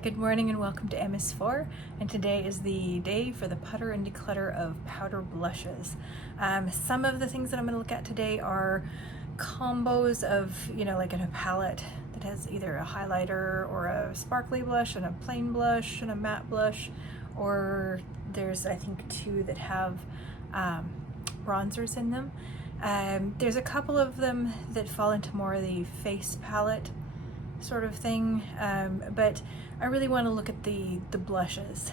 Good morning and welcome to MS4, and today is the day for the putter and declutter of powder blushes. Some of the things that I'm going to look at today are combos of, like in a palette that has either a highlighter or a sparkly blush and a plain blush and a matte blush, or there's I think two that have bronzers in them. There's a couple of them that fall into more of the face palette sort of thing, but I really want to look at the blushes.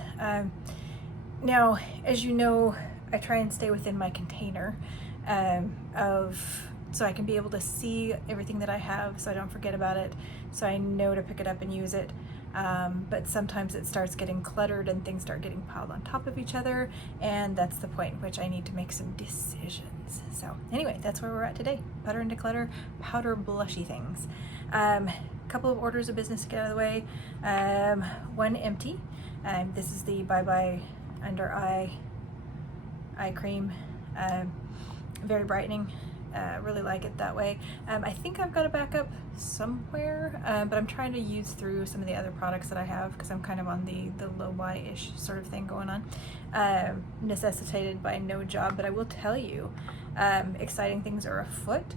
Now, as you know, I try and stay within my container so I can be able to see everything that I have so I don't forget about it, so I know to pick it up and use it. But sometimes it starts getting cluttered and things start getting piled on top of each other, and that's the point in which I need to make some decisions. So anyway, that's where we're at today. Putter and declutter, powder blushy things. Couple of orders of business to get out of the way. One empty. This is the Bye Bye Under Eye cream. Very brightening. Really like it that way. I think I've got a backup somewhere, but I'm trying to use through some of the other products that I have because I'm kind of on the low buy-ish sort of thing going on. Necessitated by no job, but I will tell you, exciting things are afoot.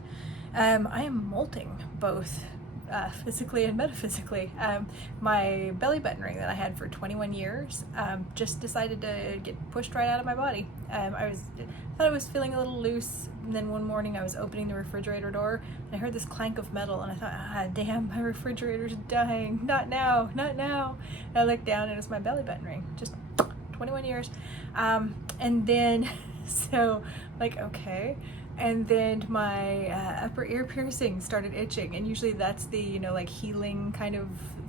I am molting both physically and metaphysically. My belly button ring that I had for 21 years just decided to get pushed right out of my body. I thought I was feeling a little loose, and then one morning I was opening the refrigerator door and I heard this clank of metal, and I thought, damn, my refrigerator's dying. Not now, not now. And I looked down and it was my belly button ring. Just 21 years. And then, so like, okay. And then my upper ear piercing started itching, and usually that's the like healing kind of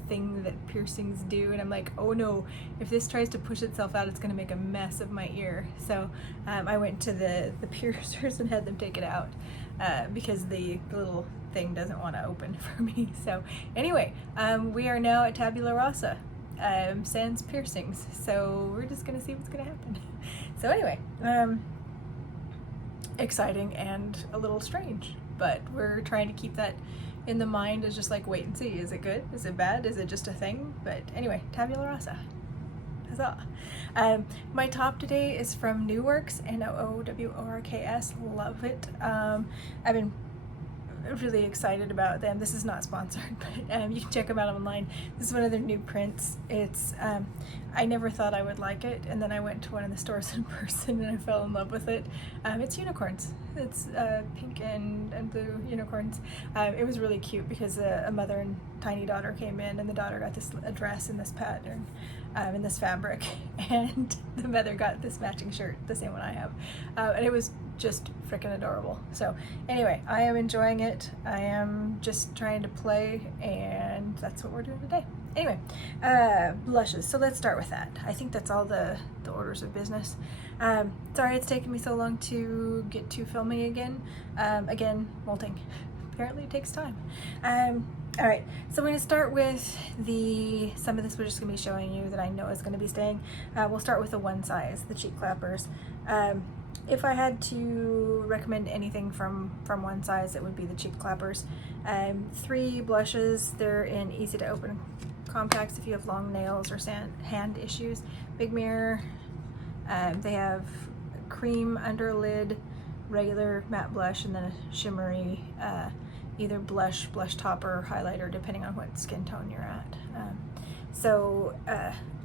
thing that piercings do, and I'm like, oh no, if this tries to push itself out, it's gonna make a mess of my ear. So I went to the piercers and had them take it out because the little thing doesn't want to open for me. So anyway, we are now at tabula rasa, sans piercings, so we're just gonna see what's gonna happen. So anyway, exciting and a little strange, but we're trying to keep that in the mind as just like, wait and see, is it good, is it bad, is it just a thing? But anyway, tabula rasa. Huzzah. My top today is from Nooworks, Nooworks. Love it. I've been really excited about them. This is not sponsored, but you can check them out online. This is one of their new prints. It's I never thought I would like it, and then I went to one of the stores in person and I fell in love with it. It's unicorns. It's pink and blue unicorns. It was really cute because a mother and tiny daughter came in, and the daughter got this dress in this pattern, in this fabric, and the mother got this matching shirt, the same one I have, and it was just freaking adorable. So anyway, I am enjoying it. I am just trying to play, and that's what we're doing today. Anyway, blushes. So let's start with that. I think that's all the orders of business. Sorry it's taken me so long to get to filming again. Again, molting. Apparently it takes time. All right, so we're going to start with some of this we're just going to be showing you that I know is going to be staying. We'll start with the one size, the cheek clappers. If I had to recommend anything from one size, it would be the cheek clappers. 3 blushes. They're in easy to open compacts if you have long nails or hand issues. Big mirror. They have cream under lid, regular matte blush, and then a shimmery either blush topper, or highlighter, depending on what skin tone you're at. So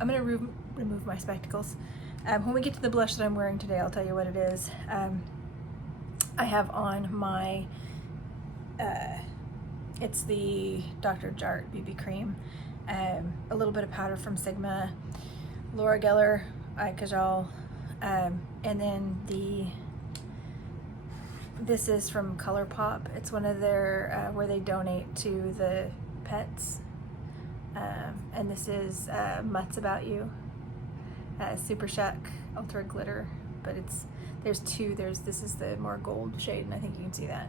I'm going to remove my spectacles. When we get to the blush that I'm wearing today, I'll tell you what it is. I have on my, it's the Dr. Jart BB cream, a little bit of powder from Sigma, Laura Geller eye kajal, and then this is from ColourPop. It's one of their, where they donate to the pets, and this is Mutts About You. Super Shack Ultra Glitter, but there's two. This is the more gold shade, and I think you can see that.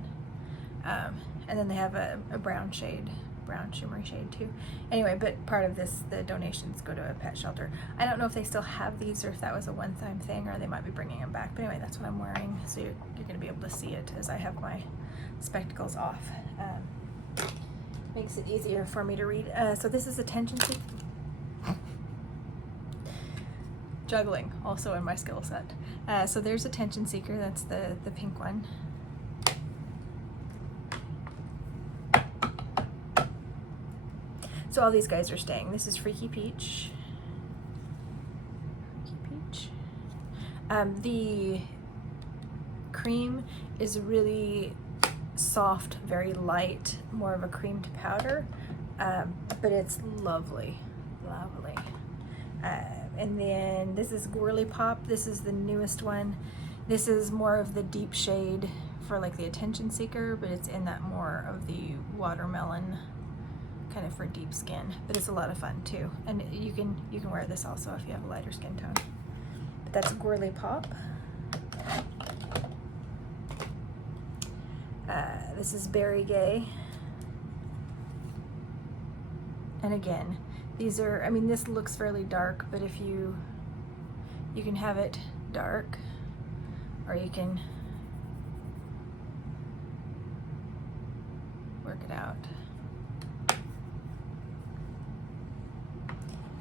And then they have a brown shimmery shade too. Anyway, but part of this, the donations go to a pet shelter. I don't know if they still have these or if that was a one-time thing, or they might be bringing them back. But anyway, that's what I'm wearing, so you're going to be able to see it as I have my spectacles off. Makes it easier for me to read. So this is attention juggling also in my skill set. So there's Attention Seeker, that's the pink one. So all these guys are staying. This is Freaky Peach. The cream is really soft, very light, more of a creamed powder, but it's lovely, lovely. And then this is Gwirly Pop. This is the newest one. This is more of the deep shade for like the Attention Seeker, but it's in that more of the watermelon kind of for deep skin, but it's a lot of fun too. And you can wear this also if you have a lighter skin tone. But that's Gwirly Pop. This is Berry Gay. And again, these are, I mean, this looks fairly dark, but if you can have it dark, or you can work it out.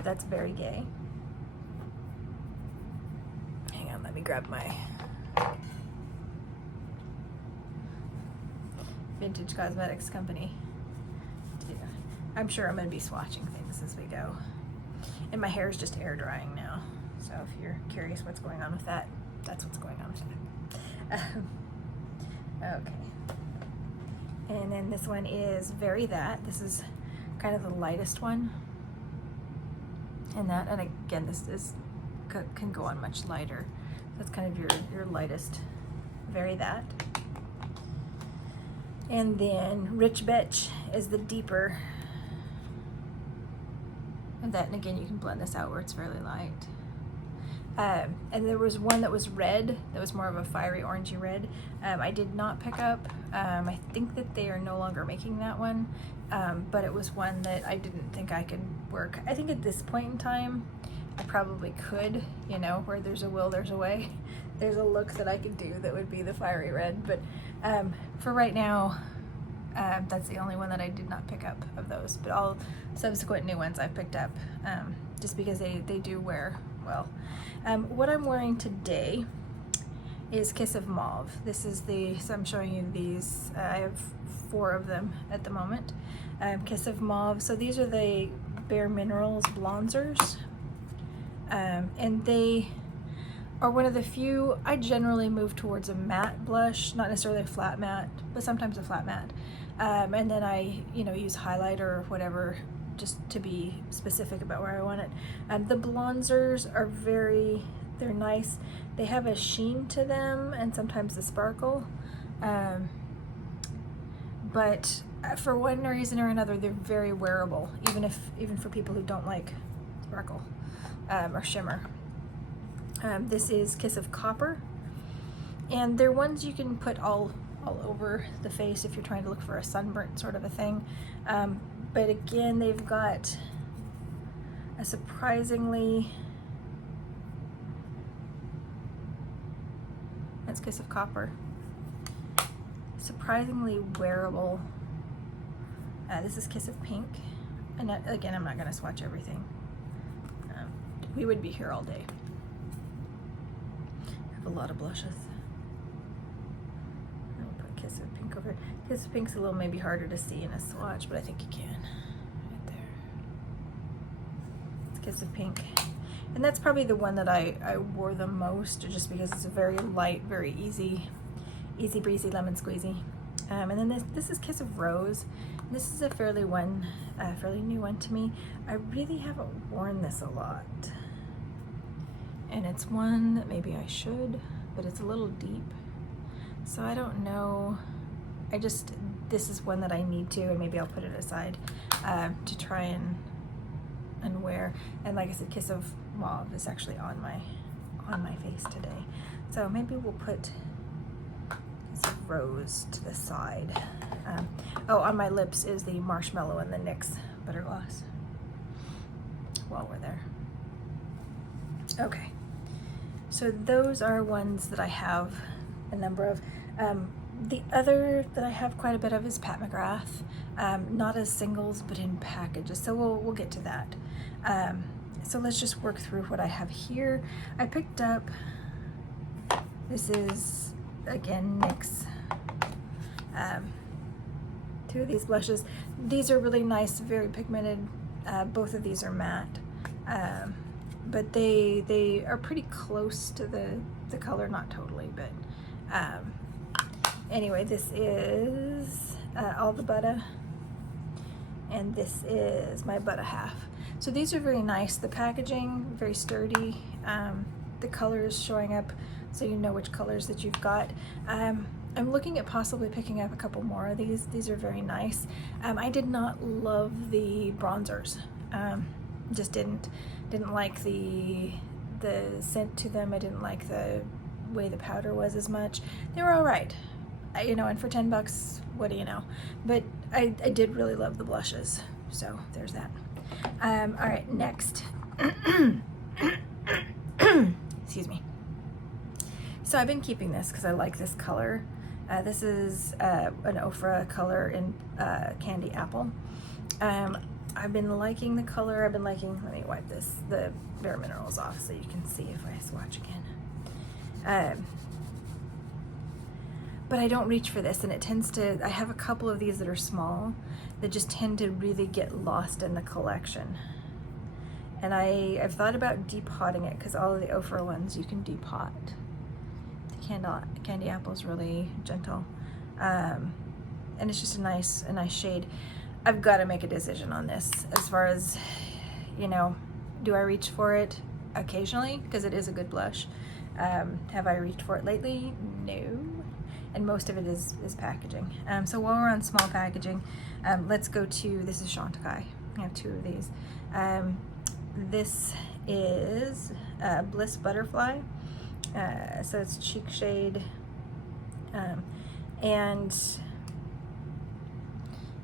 That's Berry Gay. Hang on, let me grab my Vintage Cosmetics Company. I'm sure I'm going to be swatching things as we go. And my hair is just air drying now. So if you're curious what's going on with that, that's what's going on with that. Okay. And then this one is Very That. This is kind of the lightest one. And that, and again, this can go on much lighter. That's kind of your lightest Very That. And then Rich Bitch is the deeper. And that, and again, you can blend this out where it's fairly light. And there was one that was red, that was more of a fiery orangey red. I did not pick up. I think that they are no longer making that one, but it was one that I didn't think I could work. I think at this point in time, I probably could, you know, where there's a will, there's a way. There's a look that I could do that would be the fiery red, but for right now, that's the only one that I did not pick up of those, but all subsequent new ones I've picked up, just because they do wear well. What I'm wearing today is Kiss of Mauve. This is so I'm showing you these, I have 4 of them at the moment. Kiss of Mauve, so these are the Bare Minerals bronzers, and they are one of the few. I generally move towards a matte blush, not necessarily a flat matte, but sometimes a flat matte. And then I, use highlighter or whatever, just to be specific about where I want it. The bronzers are they're nice. They have a sheen to them and sometimes a sparkle. But for one reason or another, they're very wearable, even for people who don't like sparkle or shimmer. This is Kiss of Copper, and they're ones you can put all over the face if you're trying to look for a sunburnt sort of a thing. But again, they've got a surprisingly, that's Kiss of Copper, surprisingly wearable. This is Kiss of Pink, and again, I'm not going to swatch everything. We would be here all day. I have a lot of blushes. I'm gonna put Kiss of Pink over here. Kiss of Pink's a little maybe harder to see in a swatch, but I think you can. Right there. It's Kiss of Pink. And that's probably the one that I wore the most, just because it's a very light, very easy breezy lemon squeezy. And then this is Kiss of Rose. This is a fairly new one to me. I really haven't worn this a lot. And it's one that maybe I should, but it's a little deep. So I don't know. This is one that I need to, and maybe I'll put it aside to try and wear. And like I said, Kiss of Mauve is actually on my face today. So maybe we'll put Kiss of Rose to the side. On my lips is the Marshmallow and the NYX Butter Gloss while we're there. Okay, so those are ones that I have a number of. The other that I have quite a bit of is Pat McGrath, not as singles but in packages, so we'll get to that. So let's just work through what I have here. I picked up, this is again NYX, 2 of these blushes. These are really nice, very pigmented. Both of these are matte, but they are pretty close to the color, not totally, but anyway, this is All the Butter, and this is my Butter Half. So these are very nice. The packaging, very sturdy. The colors showing up so you know which colors that you've got. I'm looking at possibly picking up a couple more of these. These are very nice. I did not love the bronzers. Just didn't like the scent to them. I didn't like the way the powder was as much. They were all right. You know, and for $10, what do you know? But I did really love the blushes. So there's that. All right, next. Excuse me. So I've been keeping this because I like this color. This is an Ofra color in Candy Apple. I've been liking the color. I've been liking, let me wipe the Bare Minerals off so you can see if I swatch again. But I don't reach for this, and it tends to, I have a couple of these that are small that just tend to really get lost in the collection. And I've thought about depotting it because all of the Ofra ones you can depot. The Candy Apple is really gentle, and it's just a nice shade. I've got to make a decision on this as far as, you know, do I reach for it occasionally because it is a good blush? Have I reached for it lately? No. And most of it is packaging. So while we're on small packaging, let's go to, this is Chantecaille. I have 2 of these. This is Bliss Butterfly. So it's cheek shade, and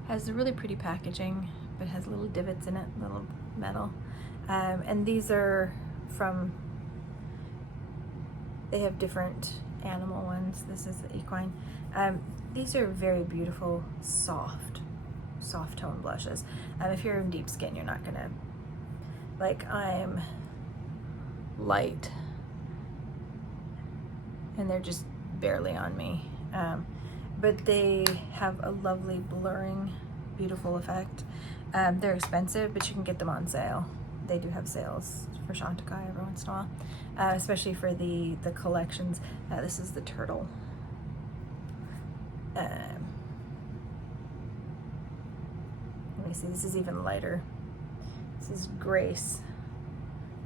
has a really pretty packaging, but has little divots in it, little metal. And these are from, they have different animal ones. This is the equine. These are very beautiful, soft tone blushes. If you're in deep skin, you're not gonna, like, I'm light and they're just barely on me, but they have a lovely blurring, beautiful effect. They're expensive, but you can get them on sale. They do have sales for Chantecaille every once in a while, especially for the collections. This is the turtle. Let me see, this is even lighter. This is Grace,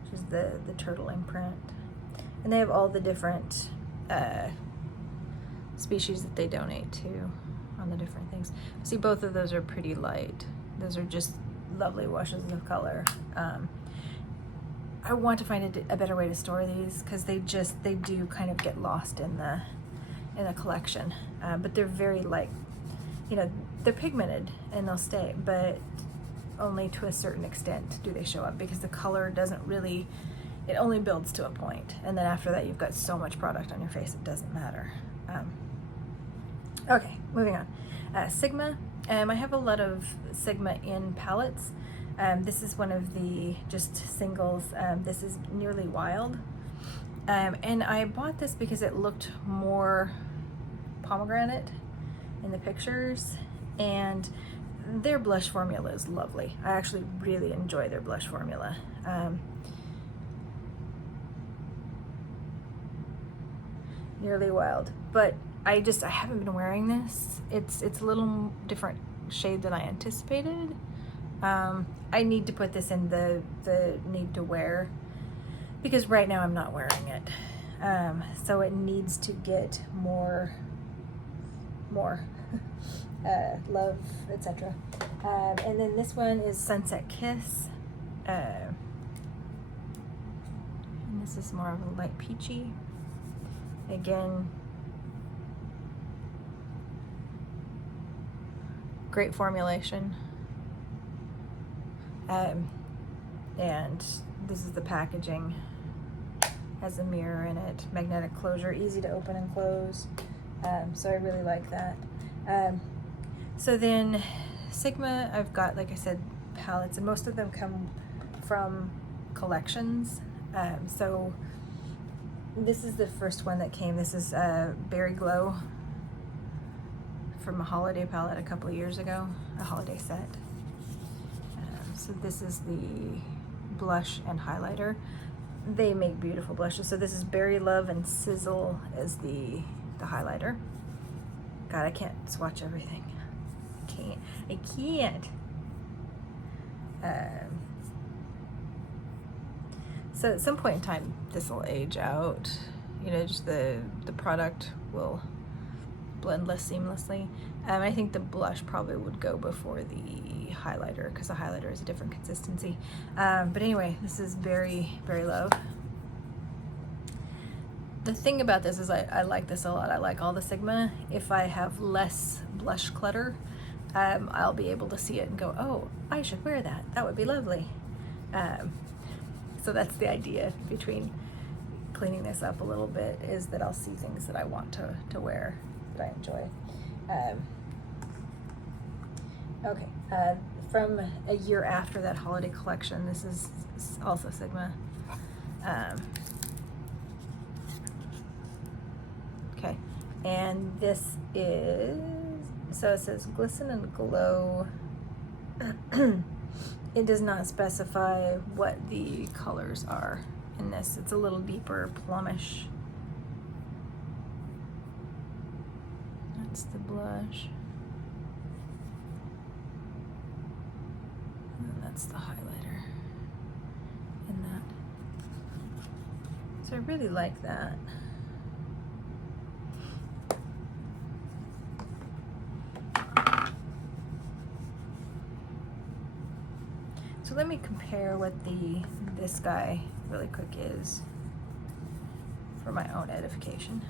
which is the turtle imprint. And they have all the different species that they donate to on the different things. See, both of those are pretty light. Those are just lovely washes of color. I want to find a better way to store these because they do kind of get lost in the collection. But they're very light, you know, they're pigmented and they'll stay, but only to a certain extent do they show up because the color doesn't really, it only builds to a point, and then after that you've got so much product on your face it doesn't matter. Okay, moving on. Sigma. I have a lot of Sigma in palettes. This is one of the just singles. This is Nearly Wild, and I bought this because it looked more pomegranate in the pictures, and their blush formula is lovely. I actually really enjoy their blush formula. Nearly Wild, but I haven't been wearing this. It's a little different shade than I anticipated. I need to put this in the need to wear because right now I'm not wearing it. So it needs to get more love, etc. And then this one is Sunset Kiss. And this is more of a light peachy. Again, great formulation. And this is the packaging. Has a mirror in it, magnetic closure, easy to open and close. So I really like that. So then Sigma, I've got, like I said, palettes, and most of them come from collections. So this is the first one that came. This is Berry Glow from a holiday palette a couple of years ago, a holiday set. So this is the blush and highlighter. They make beautiful blushes. So this is Berry Love and Sizzle as the highlighter. God, I can't swatch everything. I can't. So at some point in time, this will age out. You know, just the product will blend less seamlessly. I think the blush probably would go before the highlighter because the highlighter is a different consistency. But anyway, this is Berry Love. The thing about this is I like this a lot. I like all the Sigma. If I have less blush clutter, I'll be able to see it and go, oh, I should wear that. That would be lovely. So that's the idea between cleaning this up a little bit, is that I'll see things that I want to wear, that I enjoy. Okay, from a year after that holiday collection, this is also Sigma. Okay, and this is, so it says Glisten and Glow. It does not specify what the colors are in this. It's a little deeper plumish. That's the blush. And that's the highlighter in that. So I really like that. So let me compare what this guy really quick is for my own edification.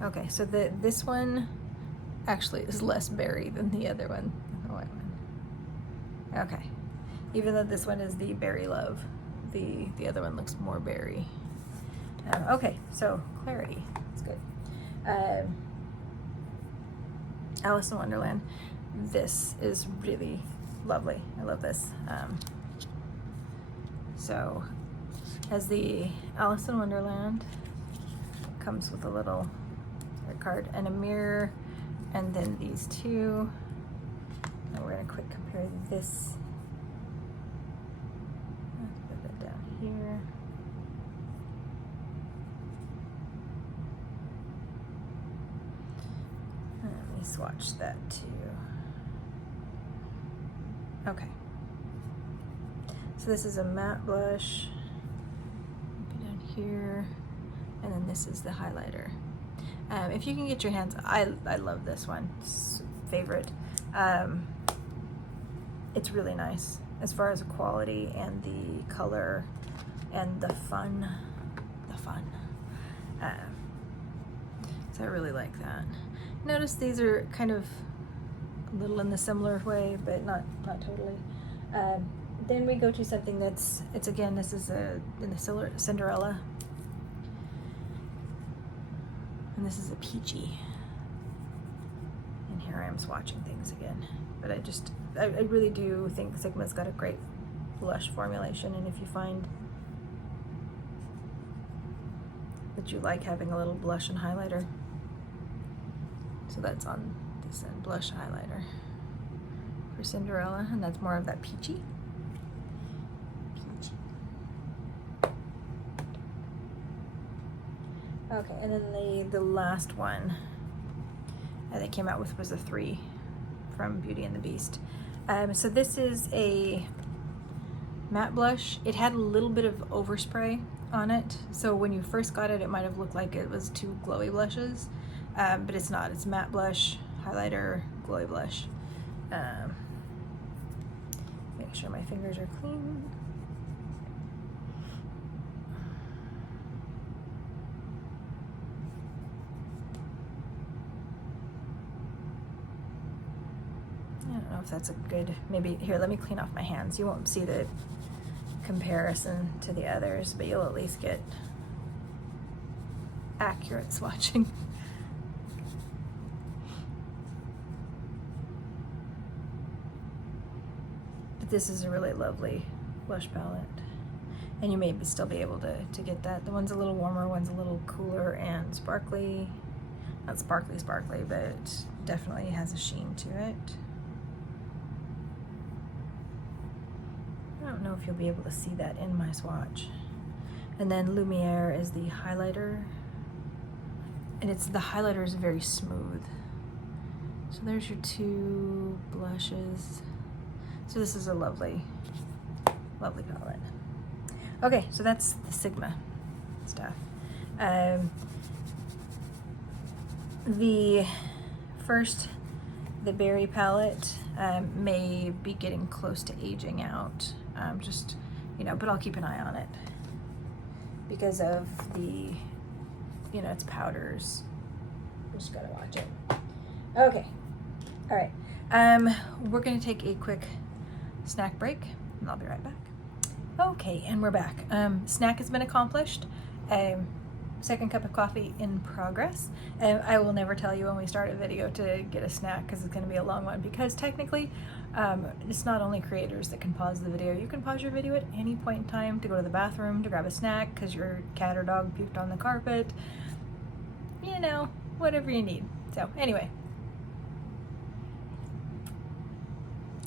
Okay, so this one actually is less berry than the other one, the white one. Okay, even though this one is the Berry Love, the other one looks more berry. Okay, so clarity, that's good. Alice in Wonderland. This is really lovely. I love this. So as the Alice in Wonderland, comes with a little card and a mirror, and then these two. And we're gonna quick compare this. Let's put that down here. Let me swatch that too. Okay. So this is a matte blush. Put down here, and then this is the highlighter. If you can get your hands, I love this one. It's favorite. It's really nice as far as the quality and the color and the fun. So I really like that. Notice these are kind of a little in the similar way, but not totally. Then we go to something it's again, this is in the Cinderella. And this is a peachy. And here I am swatching things again. But I really do think Sigma's got a great blush formulation, and if you find that you like having a little blush and highlighter, so that's on this end, blush highlighter for Cinderella, and that's more of that peachy. Okay, and then the last one that they came out with was a 3 from Beauty and the Beast. So this is a matte blush. It had a little bit of overspray on it, so when you first got it, it might have looked like it was 2 glowy blushes, but it's not. It's matte blush, highlighter, glowy blush. Make sure my fingers are clean. I don't know if that's a good, maybe, here, let me clean off my hands. You won't see the comparison to the others, but you'll at least get accurate swatching. this is a really lovely blush palette. And you may still be able to get that. The one's a little warmer, one's a little cooler and sparkly. Not sparkly, but definitely has a sheen to it. I don't know if you'll be able to see that in my swatch. And then Lumiere is the highlighter. And the highlighter is very smooth. So there's your two blushes. So this is a lovely, lovely palette. Okay, so that's the Sigma stuff. The berry palette may be getting close to aging out. Just, you know, but I'll keep an eye on it because of the, you know, it's powders. Just gotta watch it. Okay, all right. We're gonna take a quick snack break and I'll be right back. Okay, and we're back. Snack has been accomplished. Second cup of coffee in progress. I will never tell you when we start a video to get a snack because it's going to be a long one, because technically it's not only creators that can pause the video. You can pause your video at any point in time to go to the bathroom, to grab a snack because your cat or dog puked on the carpet, you know, whatever you need. So anyway,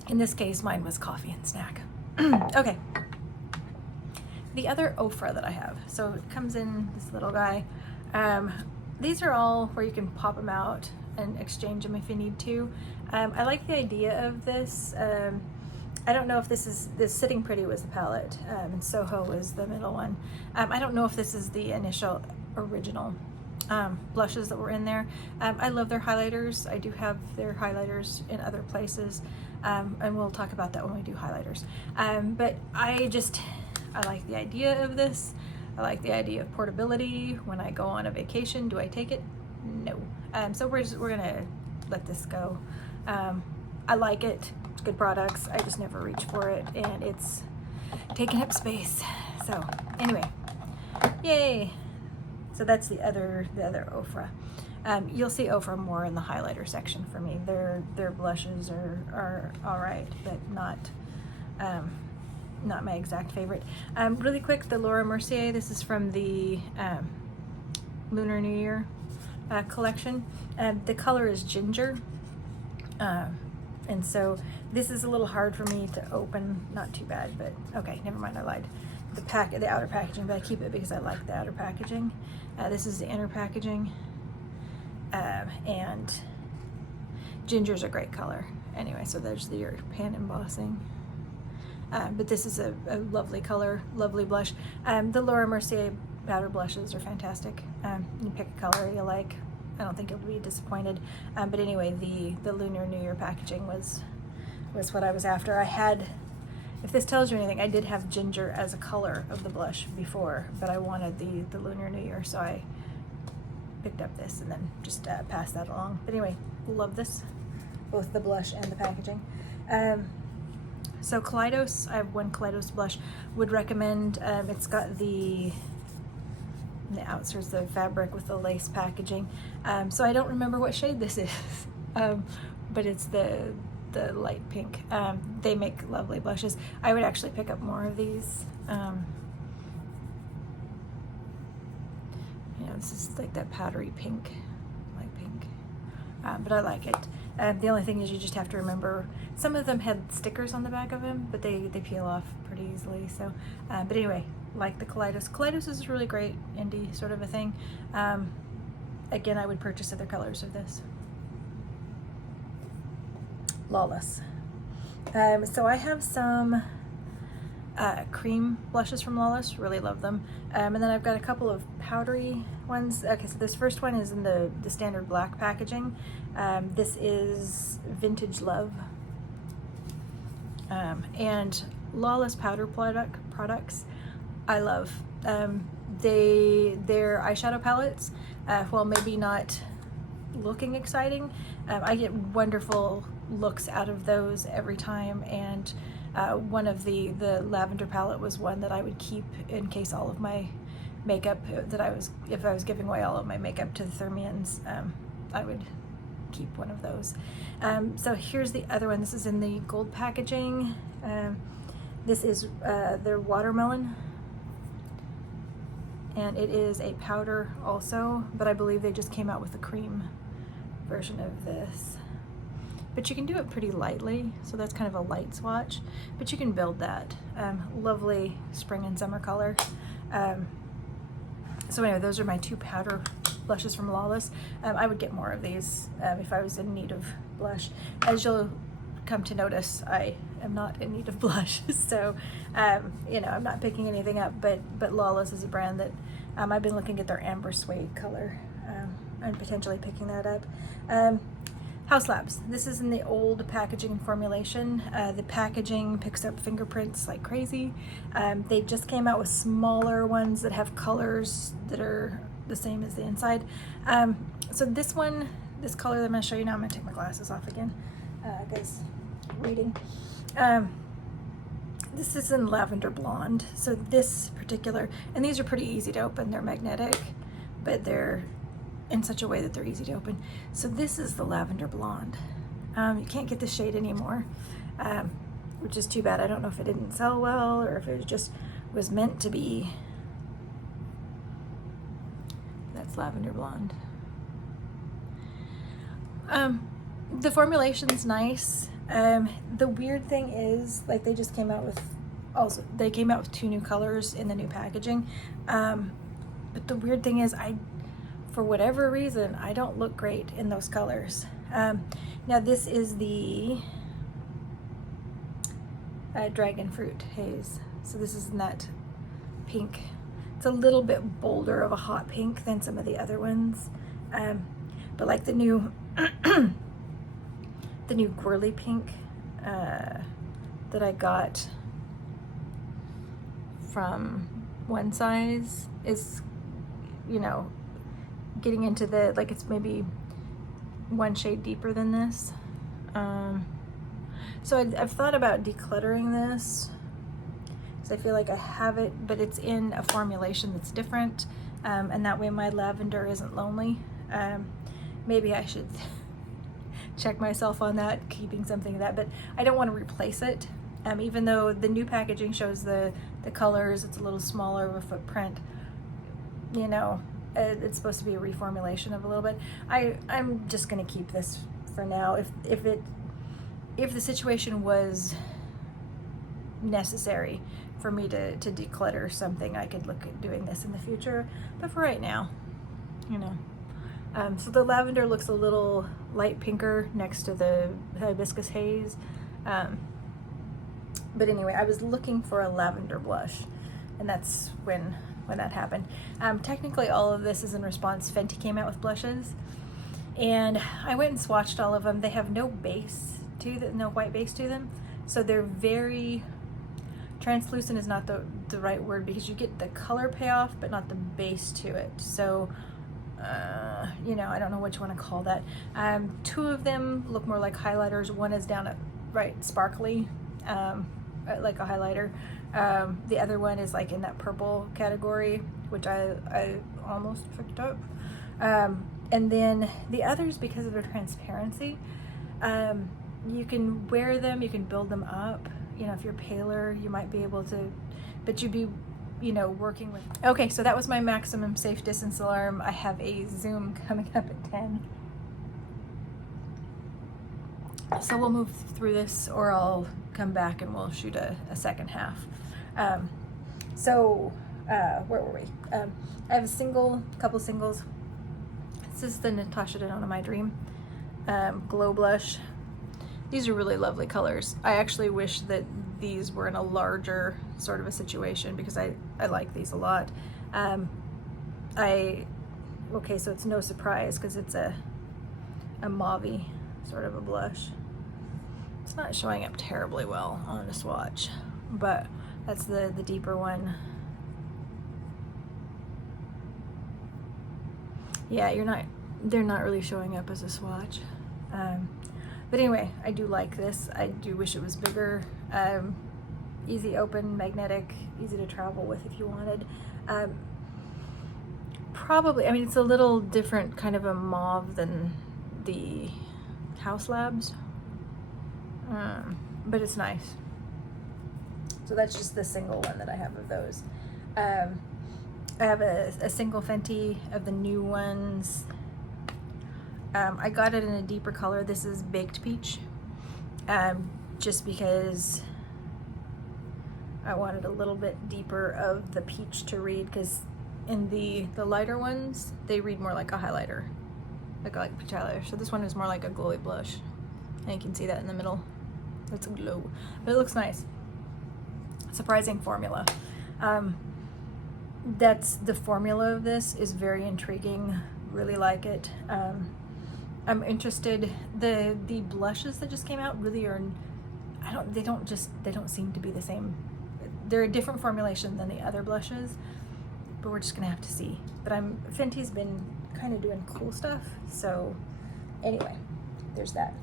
in this case mine was coffee and snack. Okay. The other Ofra that I have, so it comes in this little guy. These are all where you can pop them out and exchange them if you need to. I like the idea of this. I don't know if this is, the Sitting Pretty was the palette, and Soho was the middle one. I don't know if this is the original blushes that were in there. I love their highlighters. I do have their highlighters in other places, and we'll talk about that when we do highlighters. But I like the idea of this. I like the idea of portability. When I go on a vacation, do I take it? No. So we're gonna let this go. I like it. It's good products. I just never reach for it, and it's taking up space. So anyway, yay. So that's the other Ofra. You'll see Ofra more in the highlighter section for me. Their blushes are all right, but not my exact favorite. Really quick, the Laura Mercier, this is from the Lunar New Year collection. The color is ginger, and so this is a little hard for me to open. Not too bad, but okay, never mind, I lied. The outer packaging, but I keep it because I like the outer packaging. This is the inner packaging, and ginger's a great color. Anyway, so there's your pan embossing. But this is a lovely color, lovely blush. The Laura Mercier powder blushes are fantastic. You pick a color you like. I don't think you'll be disappointed. But anyway, the Lunar New Year packaging was what I was after. I had, if this tells you anything, I did have ginger as a color of the blush before, but I wanted the Lunar New Year, so I picked up this and then just passed that along. But anyway, love this, both the blush and the packaging. So Kaleidos, I have one Kaleidos blush, would recommend. It's got the outside's the fabric with the lace packaging. So I don't remember what shade this is, but it's the light pink. They make lovely blushes. I would actually pick up more of these. You know, this is like that powdery pink, light pink, but I like it. The only thing is you just have to remember, some of them had stickers on the back of them, but they peel off pretty easily. So, but anyway, like the Kaleidos. Kaleidos is really great indie sort of a thing. Again, I would purchase other colors of this. Lawless. So I have some cream blushes from Lawless, really love them. And then I've got a couple of powdery ones. Okay, so this first one is in the standard black packaging. This is Vintage Love. And Lawless powder products, I love. Their eyeshadow palettes, while maybe not looking exciting, I get wonderful looks out of those every time, and one of the lavender palette was one that I would keep in case all of my makeup if I was giving away all of my makeup to the Thermians, I would keep one of those. So here's the other one. This is in the gold packaging. This is their watermelon, and it is a powder also, but I believe they just came out with a cream version of this. But you can do it pretty lightly, so that's kind of a light swatch, but you can build that. Lovely spring and summer color. So anyway, those are my 2 powder blushes from Lawless. I would get more of these if I was in need of blush. As you'll come to notice, I am not in need of blush, so you know, I'm not picking anything up, but Lawless is a brand that I've been looking at their amber suede color and potentially picking that up. Haus Labs. This is in the old packaging and formulation. The packaging picks up fingerprints like crazy. They just came out with smaller ones that have colors that are the same as the inside. So this one, this color that I'm going to show you now, I'm going to take my glasses off again, guys, reading. This is in Lavender Blonde. So this particular, and these are pretty easy to open. They're magnetic, but they're in such a way that they're easy to open. So this is the Lavender Blonde. You can't get this shade anymore, which is too bad. I don't know if it didn't sell well or if it just was meant to be. That's Lavender Blonde. The formulation's nice. The weird thing is, like, they just came out with, also they came out with 2 new colors in the new packaging. But the weird thing is, for whatever reason, I don't look great in those colors. Now this is the Dragon Fruit Haze. So this is in that pink. It's a little bit bolder of a hot pink than some of the other ones. But like the new, the new Gwirly Pink that I got from One Size is, you know, getting into the, like, it's maybe 1 shade deeper than this. So I've thought about decluttering this because I feel like I have it, but it's in a formulation that's different, and that way my lavender isn't lonely. Maybe I should check myself on that, keeping something of that, but I don't want to replace it. Even though the new packaging shows the colors, it's a little smaller of a footprint, you know, it's supposed to be a reformulation of a little bit. I'm just going to keep this for now. If the situation was necessary for me to declutter something, I could look at doing this in the future. But for right now, you know. So the lavender looks a little light pinker next to the hibiscus haze. But anyway, I was looking for a lavender blush, and that's when that happened. Technically all of this is in response. Fenty came out with blushes, and I went and swatched all of them. They have no base to them, no white base to them, so they're very translucent. Is not the right word, because you get the color payoff but not the base to it. So you know, I don't know which one to call that. 2 of them look more like highlighters. One is down at right sparkly, like a highlighter. The other one is like in that purple category, which I almost picked up. And then the others, because of their transparency, you can wear them, you can build them up. You know, if you're paler, you might be able to, but you'd be, you know, working with. Okay, so that was my maximum safe distance alarm. I have a Zoom coming up at 10. So we'll move through this, or I'll come back and we'll shoot a second half. Where were we? I have a couple singles. This is the Natasha Denona My Dream Glow Blush. These are really lovely colors. I actually wish that these were in a larger sort of a situation, because I like these a lot. Okay, so it's no surprise because it's a mauve-y sort of a blush. It's not showing up terribly well on a swatch, but that's the deeper one. Yeah, they're not really showing up as a swatch. But anyway, I do like this. I do wish it was bigger. Easy open, magnetic, easy to travel with if you wanted. Probably, I mean, it's a little different kind of a mauve than the House Labs, but it's nice. So that's just the single one that I have of those. I have a single Fenty of the new ones. I got it in a deeper color. This is Baked Peach, just because I wanted a little bit deeper of the peach to read, because in the lighter ones, they read more like a highlighter, like a peach highlighter. So this one is more like a glowy blush. And you can see that in the middle. That's a glow, but it looks nice. Surprising formula. That's the formula of this is very intriguing. Really like it. I'm interested. The blushes that just came out really are, they don't seem to be the same. They're a different formulation than the other blushes, but we're just gonna have to see. But Fenty's been kind of doing cool stuff. So anyway, there's that.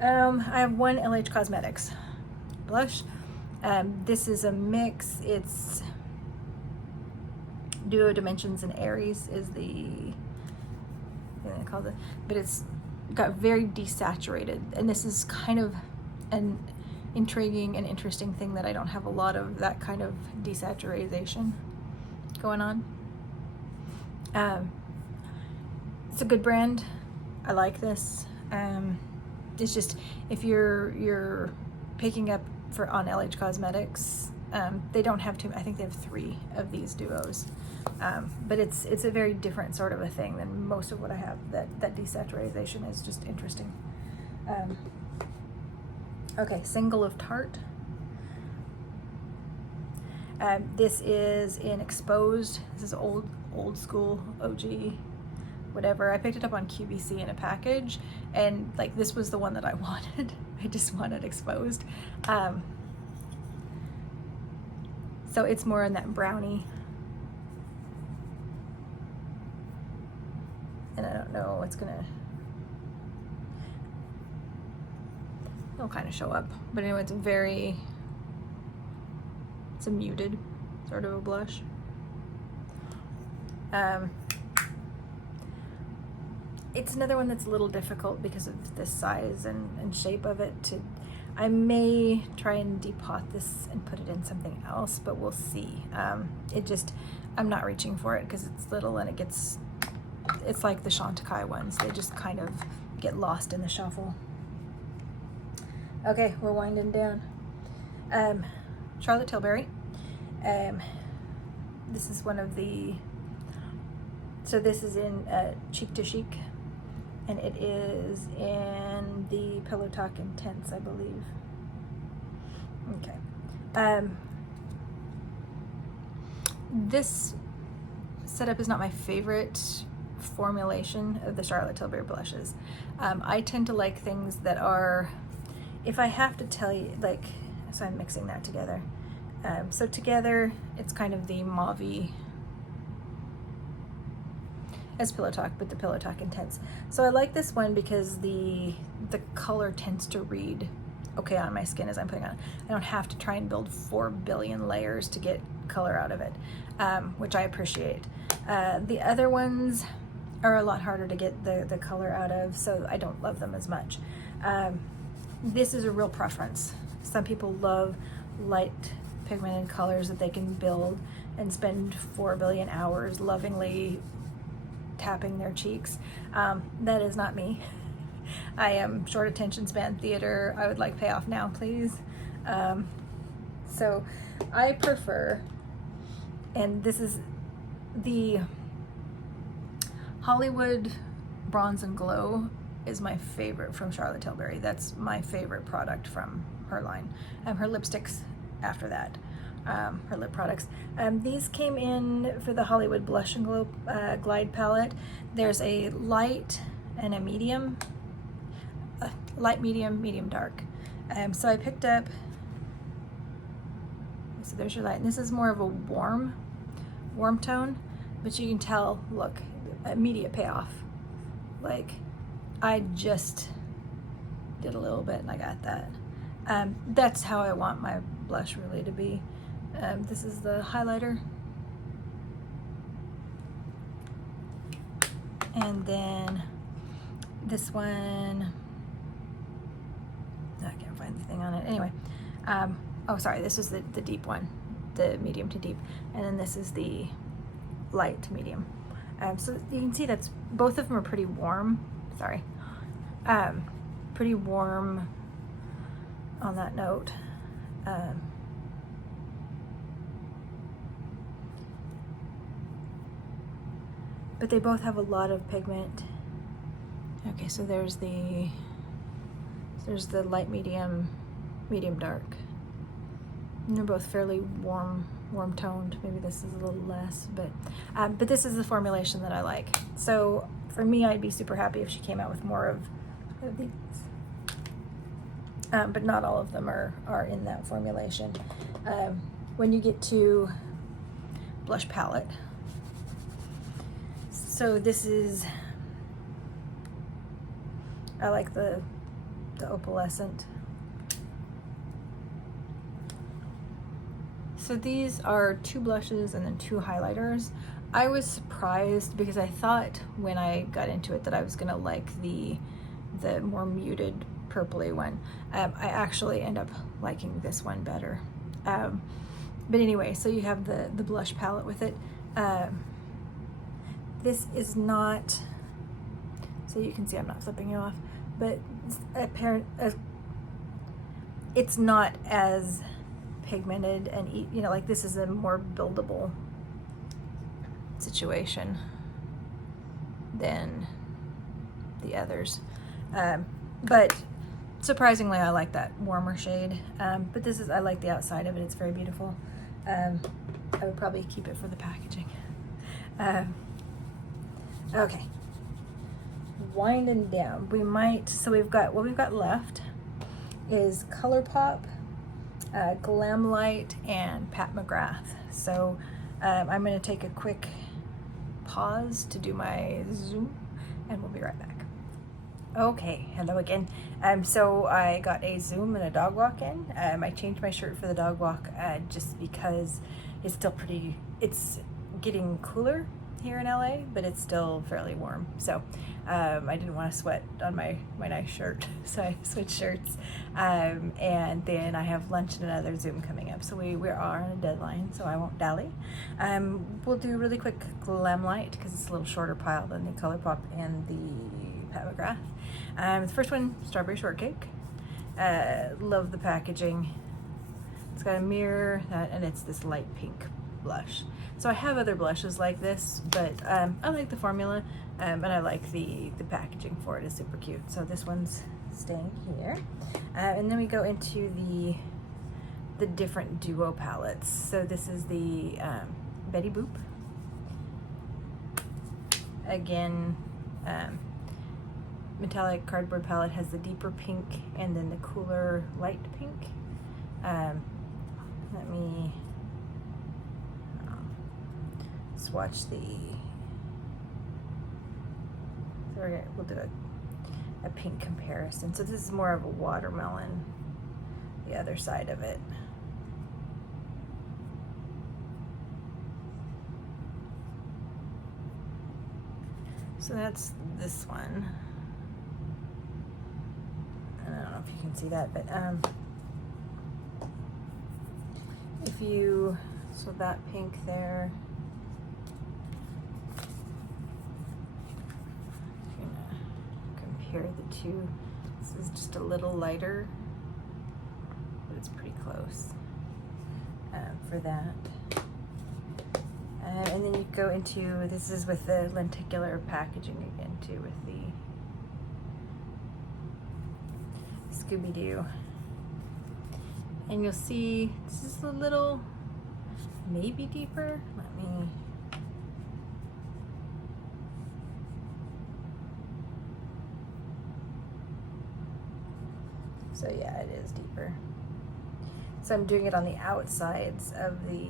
I have one LH Cosmetics blush. This is a mix. It's Duo Dimensions and Aries is the thing I call it, but it's got very desaturated, and this is kind of an intriguing and interesting thing that I don't have a lot of that kind of desaturation going on. It's a good brand. I like this. It's just, if you're picking up on LH Cosmetics, they don't have I think they have 3 of these duos, but it's a very different sort of a thing than most of what I have. That desaturation is just interesting. Okay, single of Tarte. This is in Exposed. This is old school OG whatever. I picked it up on QVC in a package, and like this was the one that I wanted. I just wanted Exposed. So it's more in that brownie. And I don't know what's gonna, it'll kind of show up. But anyway, it's a muted sort of a blush. It's another one that's a little difficult because of the size and shape of it. I may try and depot this and put it in something else, but we'll see. I'm not reaching for it because it's little and it's like the Chantecaille ones. They just kind of get lost in the shuffle. Okay, we're winding down. Charlotte Tilbury. This is one of the, so this is in Cheek to Chic, and it is in the Pillow Talk Intense, I believe. Okay. This setup is not my favorite formulation of the Charlotte Tilbury blushes. I tend to like things that are, if I have to tell you, like, so I'm mixing that together. So together, it's kind of the mauve-y as Pillow Talk, but the Pillow Talk Intense. So I like this one because the color tends to read okay on my skin as I'm putting on. I don't have to try and build 4 billion layers to get color out of it, which I appreciate. The other ones are a lot harder to get the color out of, so I don't love them as much. This is a real preference. Some people love light pigmented colors that they can build and spend 4 billion hours lovingly tapping their cheeks. That is not me. I am short attention span theater. I would like payoff now, please. So I prefer, and this is the Hollywood Bronze and Glow is my favorite from Charlotte Tilbury. That's my favorite product from her line. Her lipsticks after that, her lip products. These came in for the Hollywood Blush and Glow Glide palette. There's a light and a medium, light, medium, medium dark. So I picked up, so there's your light, and this is more of a warm tone, but you can tell, look, immediate payoff. Like, I just did a little bit and I got that. That's how I want my blush really to be. This is the highlighter. And then This one, I can't find the thing on it. Anyway, oh sorry, this is the deep one, the medium to deep, and then this is the light to medium. So you can see that's, both of them are pretty warm. Sorry, pretty warm on that note. But they both have a lot of pigment. Okay, so there's the light, medium, medium dark. And they're both fairly warm toned. Maybe this is a little less, but this is the formulation that I like. So for me, I'd be super happy if she came out with more of these. But not all of them are in that formulation. When you get to blush palette, so this is, I like the opalescent. So these are 2 blushes and then 2 highlighters. I was surprised because I thought when I got into it that I was gonna like the more muted purpley one. I actually end up liking this one better. But anyway, so you have the blush palette with it. This is not, so you can see I'm not flipping you off, but it's not as pigmented and, you know, like this is a more buildable situation than the others. But surprisingly, I like that warmer shade. But this is, I like the outside of it. It's very beautiful. I would probably keep it for the packaging. Okay, winding down. We might, so we've got, what we've got left is ColourPop, Glam Light, and Pat McGrath. So I'm gonna take a quick pause to do my zoom, and we'll be right back. Okay, hello again. So I got a zoom and a dog walk in. I changed my shirt for the dog walk just because it's still pretty, it's getting cooler here in LA, but it's still fairly warm. So I didn't want to sweat on my nice shirt, so I switched shirts. And then I have lunch and another Zoom coming up. So we are on a deadline, so I won't dally. We'll do a really quick Glam Light because it's a little shorter pile than the ColourPop and the Pat McGrath. The first one, Strawberry Shortcake. Love the packaging. It's got a mirror, and it's this light pink blush. So I have other blushes like this, but I like the formula, and I like the packaging for it is super cute. So this one's staying here. And then we go into the different duo palettes. So this is the Betty Boop. Again, metallic cardboard palette has the deeper pink and then the cooler light pink. Let me swatch the, so we'll do a pink comparison. So this is more of a watermelon, the other side of it. So that's this one. I don't know if you can see that, but if you, so that pink there, I'm gonna compare the two. This is just a little lighter, but it's pretty close for that. And then you go into, this is with the lenticular packaging again too, with the Scooby-Doo. And you'll see this is a little, maybe deeper. Let me, so yeah, it is deeper. So I'm doing it on the outsides of the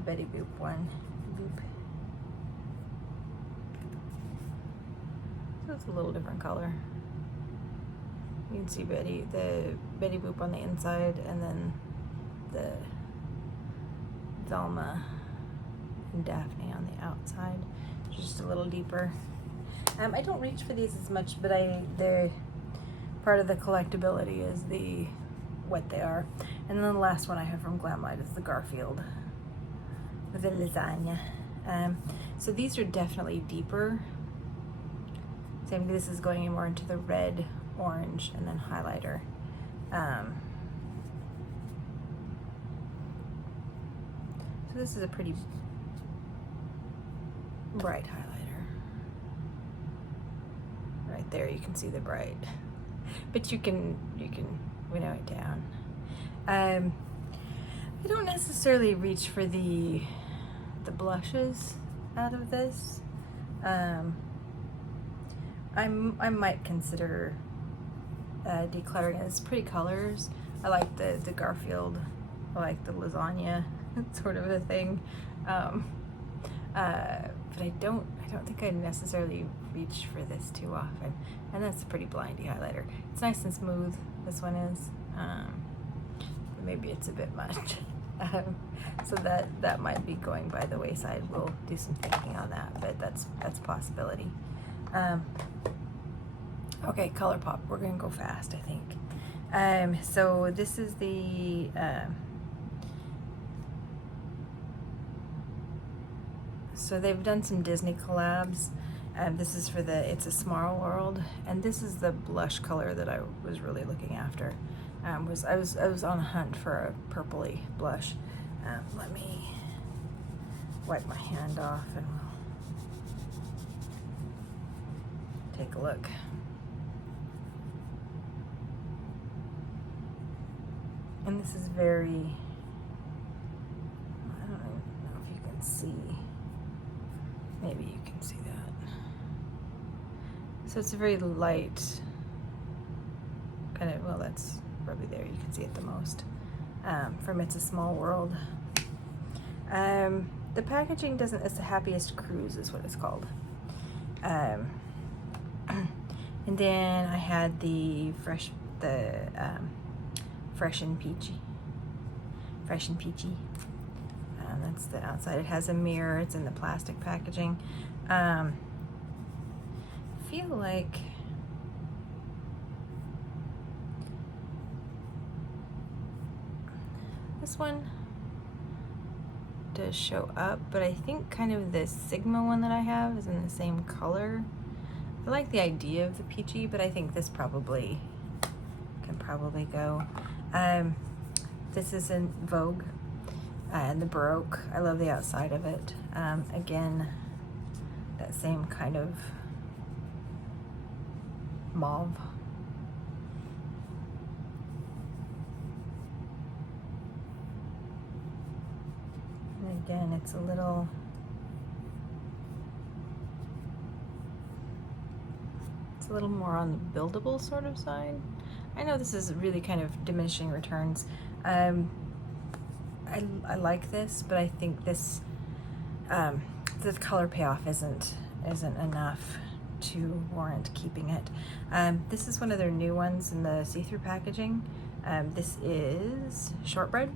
Betty Boop one. Boop. So it's a little different color. You can see the Betty Boop on the inside, and then the Velma and Daphne on the outside, just a little deeper. I don't reach for these as much, but they're part of the collectability is what they are. And then the last one I have from Glamlight is the Garfield with the lasagna. So these are definitely deeper. Same, this is going more into the red, orange, and then highlighter. So this is a pretty bright highlighter. Right there, you can see the bright, but you can winnow it down. I don't necessarily reach for the blushes out of this. I might consider decluttering. It's pretty colors. I like the Garfield. I like the lasagna sort of a thing. But I don't think I necessarily reach for this too often. And that's a pretty blindy highlighter. It's nice and smooth, this one is. Maybe it's a bit much. So that might be going by the wayside. We'll do some thinking on that, but that's a possibility. Okay, ColourPop. We're gonna go fast, I think. So this is the so they've done some Disney collabs. This is for the It's a Small World, and this is the blush color that I was really looking after. I was on a hunt for a purpley blush. Let me wipe my hand off and we'll take a look. And this is very, I don't even know if you can see. Maybe you can see that. So it's a very light kind of, well, that's probably there, you can see it the most. From It's a Small World. The packaging doesn't, it's the Happiest Cruise is what it's called. And then I had the Fresh and Peachy. That's the outside. It has a mirror. It's in the plastic packaging. I feel like this one does show up, but I think kind of the Sigma one that I have is in the same color. I like the idea of the peachy, but I think this probably can probably go. This is in Vogue and the Baroque. I love the outside of it. Again, that same kind of mauve. And again, it's a little more on the buildable sort of side. I know this is really kind of diminishing returns. I like this, but I think this the color payoff isn't enough to warrant keeping it. This is one of their new ones in the see-through packaging. This is Shortbread.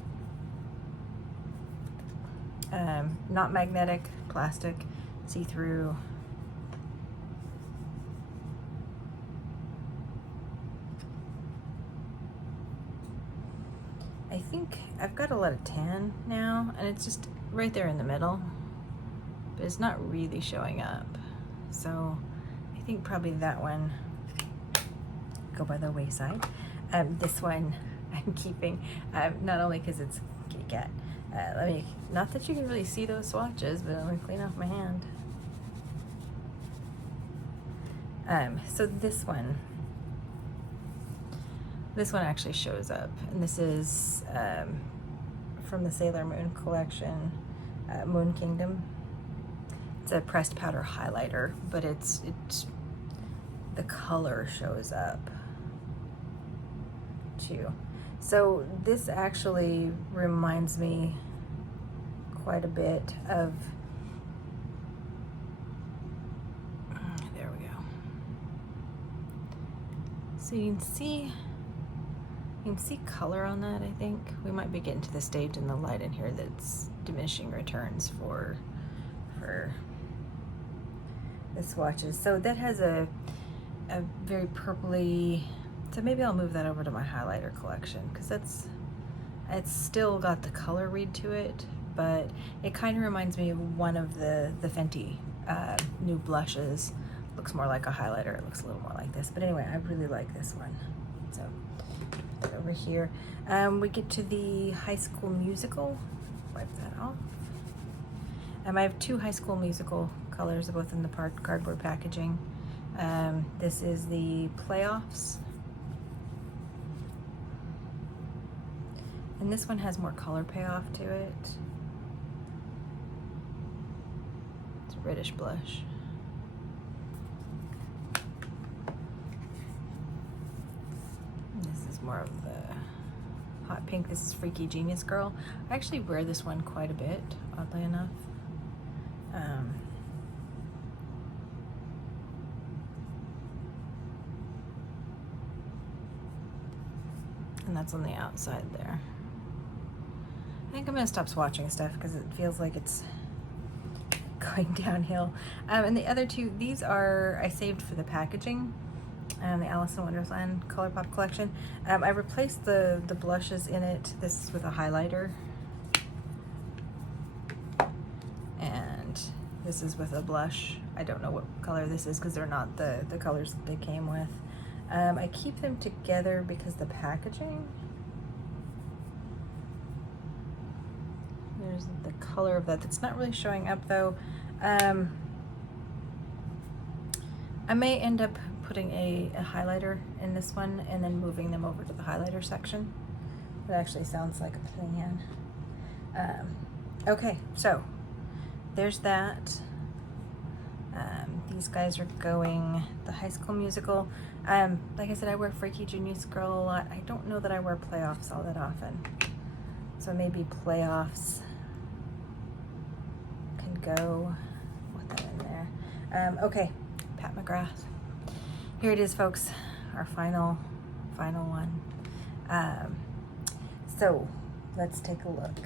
Not magnetic, plastic, see-through. I think I've got a lot of tan now, and it's just right there in the middle, but it's not really showing up. So I think probably that one go by the wayside. This one I'm keeping, not only because it's kitty cat. Let me, not that you can really see those swatches, but let me clean off my hand. So this one actually shows up, and this is from the Sailor Moon collection, Moon Kingdom. It's a pressed powder highlighter, but it's the color shows up too. So this actually reminds me quite a bit of, there we go. So you can see color on that. I think we might be getting to the stage in the light in here that's diminishing returns for the swatches. So that has a very purpley, so maybe I'll move that over to my highlighter collection, because it's still got the color read to it, but it kind of reminds me of one of the Fenty new blushes. Looks more like a highlighter. It looks a little more like this, but anyway, I really like this one. So put that over here. We get to the High School Musical. Wipe that off. I have 2 High School Musical colors, both in the cardboard packaging. This is the Playoffs. And this one has more color payoff to it. It's a reddish blush. And this is more of the hot pink. This is Freaky Genius Girl. I actually wear this one quite a bit, oddly enough. And that's on the outside there. I think I'm gonna stop swatching stuff because it feels like it's going downhill. And the other 2, these are, I saved for the packaging, the Alice in Wonderland ColourPop collection. I replaced the blushes in it. This is with a highlighter. And this is with a blush. I don't know what color this is because they're not the colors that they came with. I keep them together because the packaging, there's the color of that. That's not really showing up though. I may end up putting a highlighter in this one and then moving them over to the highlighter section. That actually sounds like a plan. Okay, so there's that. These guys are going the High School Musical. Like I said, I wear Freaky Genius Girl a lot. I don't know that I wear Playoffs all that often. So maybe Playoffs can go with that in there. Okay, Pat McGrath. Here it is, folks. Our final one. So let's take a look.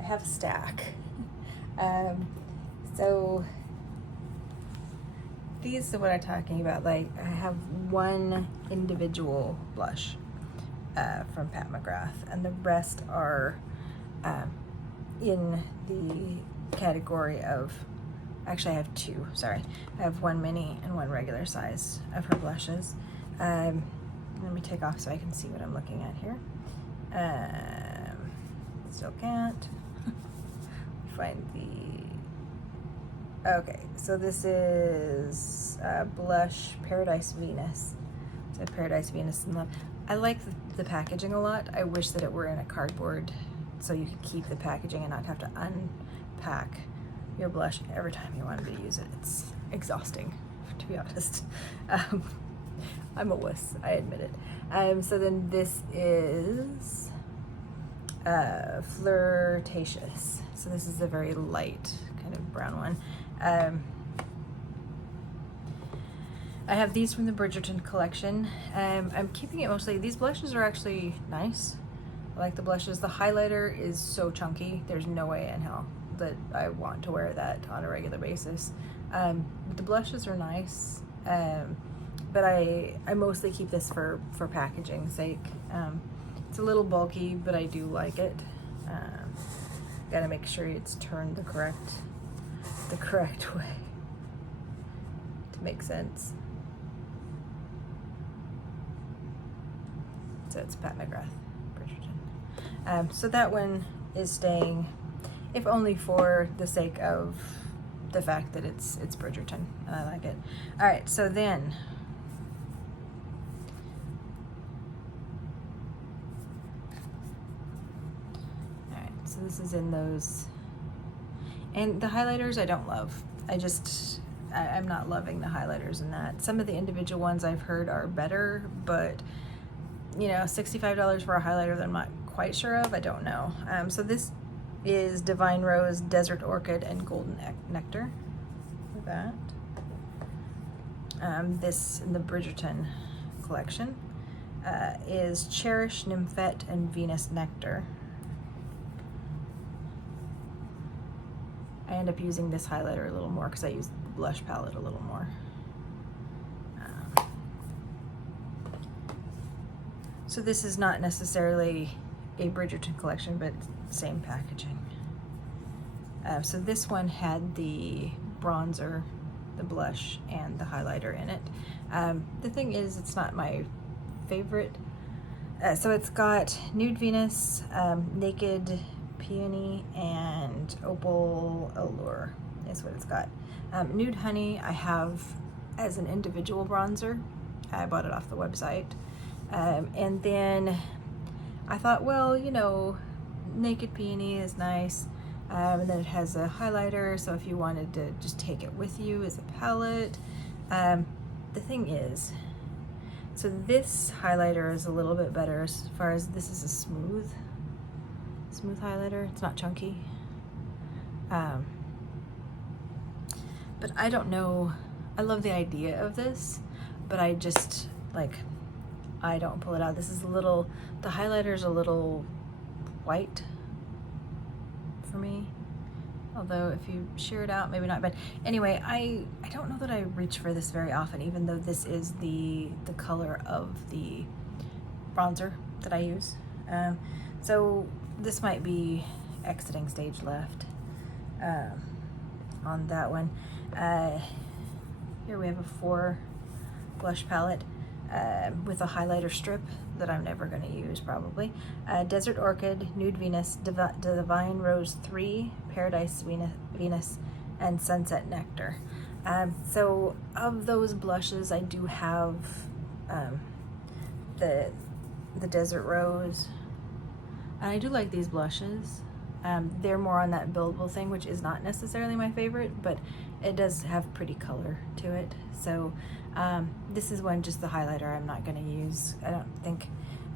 I have a stack. So these are what I'm talking about. Like, I have one individual blush from Pat McGrath, and the rest are in the category of, actually I have 2, sorry. I have one mini and one regular size of her blushes. Let me take off so I can see what I'm looking at here. Still can't find the, okay, so this is blush Paradise Venus. So Paradise Venus in Love. I like the packaging a lot. I wish that it were in a cardboard so you could keep the packaging and not have to unpack your blush every time you wanted to use it. It's exhausting, to be honest. I'm a wuss, I admit it. So then this is Flirtatious. So this is a very light kind of brown one. I have these from the Bridgerton collection. I'm keeping it mostly, these blushes are actually nice. I like the blushes. The highlighter is so chunky, there's no way in hell that I want to wear that on a regular basis. The blushes are nice, but I mostly keep this for packaging's sake. It's a little bulky, but I do like it. Gotta make sure it's turned the correct way to make sense. So it's Pat McGrath, Bridgerton. So that one is staying, if only for the sake of the fact that it's Bridgerton and I like it. All right, so then so this is in those, and the highlighters I don't love. I'm not loving the highlighters in that. Some of the individual ones I've heard are better, but you know, $65 for a highlighter that I'm not quite sure of, I don't know. So this is Divine Rose, Desert Orchid, and Golden Nectar. Look at that. This in the Bridgerton collection is Cherish, Nymphette, and Venus Nectar. end up using this highlighter a little more because I use the blush palette a little more. So this is not necessarily a Bridgerton collection, but same packaging. So this one had the bronzer, the blush, and the highlighter in it. The thing is, it's not my favorite. So it's got Nude Venus, Naked Peony, and Opal Allure is what it's got. Nude Honey I have as an individual bronzer. I bought it off the website. And then I thought, well, you know, Naked Peony is nice. And then it has a highlighter, so if you wanted to just take it with you as a palette. The thing is, so this highlighter is a little bit better as far as this is a smooth highlighter. It's not chunky. But I don't know, I love the idea of this, but I just, like, I don't pull it out. This is a little, the highlighter's a little white for me. Although if you shear it out, maybe not. But anyway, I don't know that I reach for this very often, even though this is the color of the bronzer that I use. So this might be exiting stage left on that one. Here we have a 4 blush palette with a highlighter strip that I'm never going to use probably. Desert Orchid, Nude Venus, Divine Rose 3, Paradise Venus, and Sunset Nectar. So of those blushes, I do have the Desert Rose, and I do like these blushes. They're more on that buildable thing, which is not necessarily my favorite, but it does have pretty color to it. So this is one, just the highlighter, I'm not going to use. I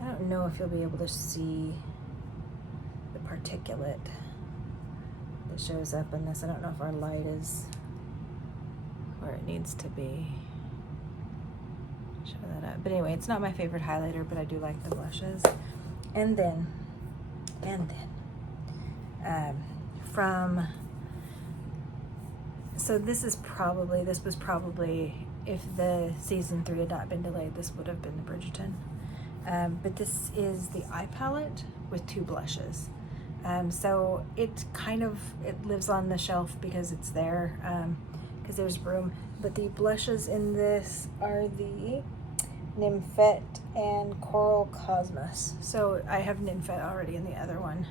don't know if you'll be able to see the particulate that shows up in this. I don't know if our light is where it needs to be. Show that up. But anyway, it's not my favorite highlighter, but I do like the blushes. And then so this was probably, if the season 3 had not been delayed, this would have been the Bridgerton. But this is the eye palette with 2 blushes. So it lives on the shelf because it's there, because there's room. But the blushes in this are the Nymphette and Coral Cosmos. So I have Nymphette already in the other one,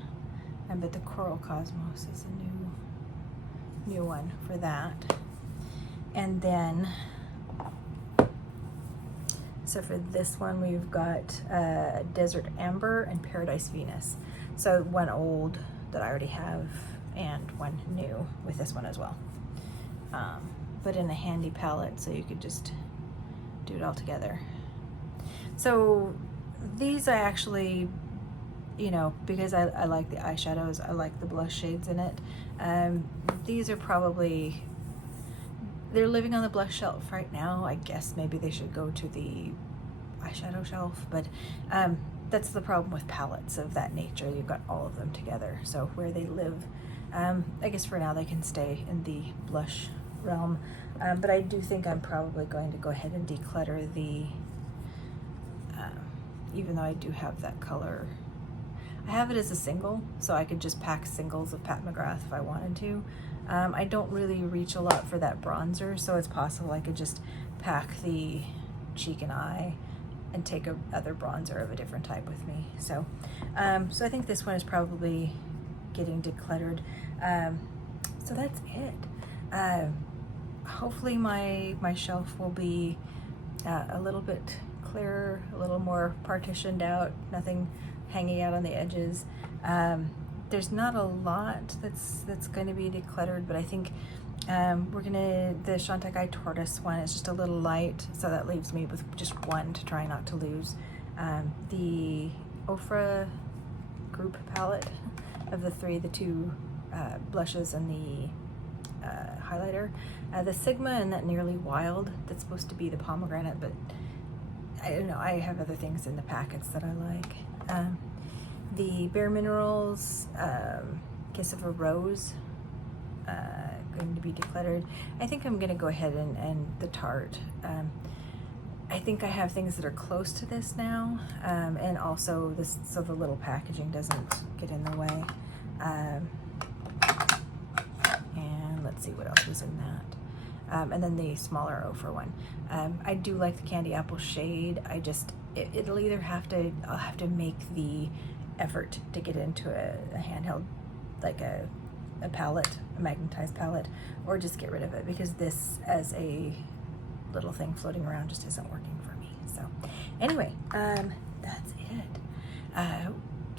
but the Coral Cosmos is a new one for that. And then, so for this one, we've got Desert Amber and Paradise Venus. So one old that I already have and one new with this one as well. But in a handy palette, so you could just do it all together. So these I actually, you know, because I like the eyeshadows, I like the blush shades in it. These are probably, they're living on the blush shelf right now. I guess maybe they should go to the eyeshadow shelf, but that's the problem with palettes of that nature. You've got all of them together, so where they live, I guess for now they can stay in the blush realm, but I do think I'm probably going to go ahead and declutter the, even though I do have that color, I have it as a single, so I could just pack singles of Pat McGrath if I wanted to. I don't really reach a lot for that bronzer, so it's possible I could just pack the cheek and eye and take a other bronzer of a different type with me. So so I think this one is probably getting decluttered. So that's it. Hopefully my shelf will be a little bit clearer, a little more partitioned out, nothing hanging out on the edges. There's not a lot that's going to be decluttered, but I think the Chantecaille Tortoise one is just a little light, so that leaves me with just one to try not to lose. The Ofra group palette of the 3, the 2 blushes and the highlighter. The Sigma and that Nearly Wild, that's supposed to be the pomegranate, but I don't know, I have other things in the packets that I like. The Bare Minerals Kiss of a Rose going to be decluttered. I think I'm going to go ahead and the Tarte. I think I have things that are close to this now, and also this, so the little packaging doesn't get in the way. And let's see what else was in that. And then the smaller Ophir one. I do like the candy apple shade. I just, it'll either I'll have to make the effort to get into a handheld, like a palette, a magnetized palette, or just get rid of it, because this as a little thing floating around just isn't working for me. So anyway, that's it.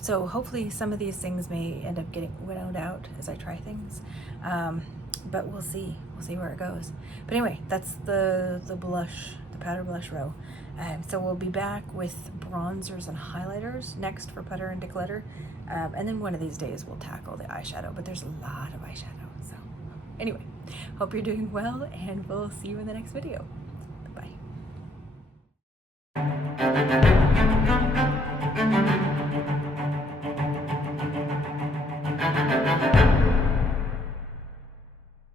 So hopefully some of these things may end up getting winnowed out as I try things, but we'll see where it goes. But anyway, that's the blush, the powder blush row. So we'll be back with bronzers and highlighters next for Putter and Declutter, and then one of these days we'll tackle the eyeshadow, but there's a lot of eyeshadow. So anyway, hope you're doing well, and we'll see you in the next video. Bye.